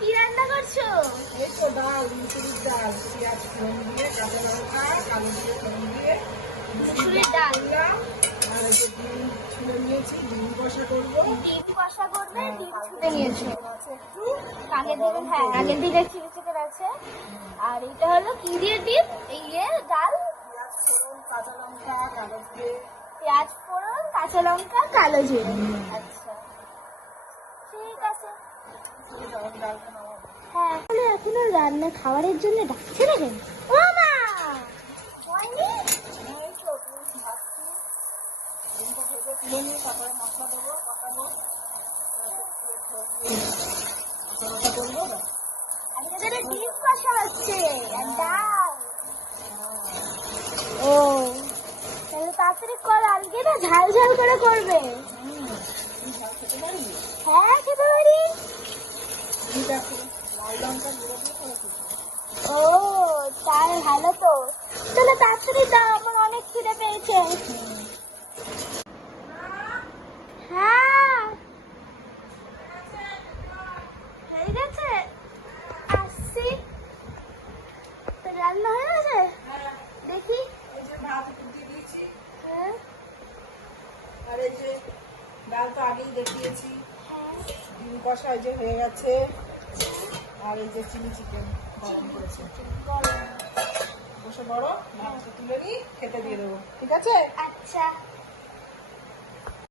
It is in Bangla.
কি রান্না করছো? এই তো ডাল, মুসুরির ডাল, পেঁয়াজ ফোড়ন দিয়ে, কাঁচা লঙ্কা, আলু দিয়ে ফোড়ন দিয়ে মুসুরির ডাল। করলাম। আর এই যে ডিম ছুলে নিয়েছি, ডিম কষা করবো। ডিম কষা করবে, ডিম ছুটে নিয়েছো। আছে একটু আগের দিন, হ্যাঁ আগের দিনের চিলি চিকেন আছে। আর এটা হলো কি দিয়ে ডিম? এই ডাল, পেঁয়াজ ফোড়ন, কাঁচা লঙ্কা, কালো জিরে। পেঁয়াজ ফোড়ন, কাঁচা লঙ্কা, কালো জিরে। আচ্ছা ঠিক আছে। ডালটা নামাবো। হ্যাঁ এখনো রান্না খাবারের জন্য ডাকছে না কেন? ও মা হয়নি? এই তো তুমি ভাবছি ডিমটা ভেজে তুলে নিয়ে তারপরে মশলা দেবো, কষাবো, কষা করবো না। আজকে তো ডিম কষা হচ্ছে আর ডাল। ও তাহলে তাড়াতাড়ি কর, আজকে না ঝাল ঝাল করে করবে। তুমি ঝাল খেতে পারবি? হ্যাঁ খেতে পারি। ঠিক আছে, লাল লঙ্কা গুঁড়ো দিয়ে করেছি। ও তাই ভালো তো, তাহলে তাড়াতাড়ি দাও, আমার অনেক খিদে পেয়েছে। হ্যাঁ হয়ে গেছে, আসছি। তো রান্না হয়ে গেছে, হ্যাঁ, দেখি। এই যে ভাত দিয়ে দিয়েছি, হ্যাঁ আর এই যে ডাল তো আগেই দেখিয়েছি, হ্যাঁ ডিম কষা এই যে হয়ে গেছে, আর এই যে চিলি চিকেন গরম করেছে। বসে বড় মাংস তুলে নিই, খেতে দিয়ে দেবো, ঠিক আছে? আচ্ছা।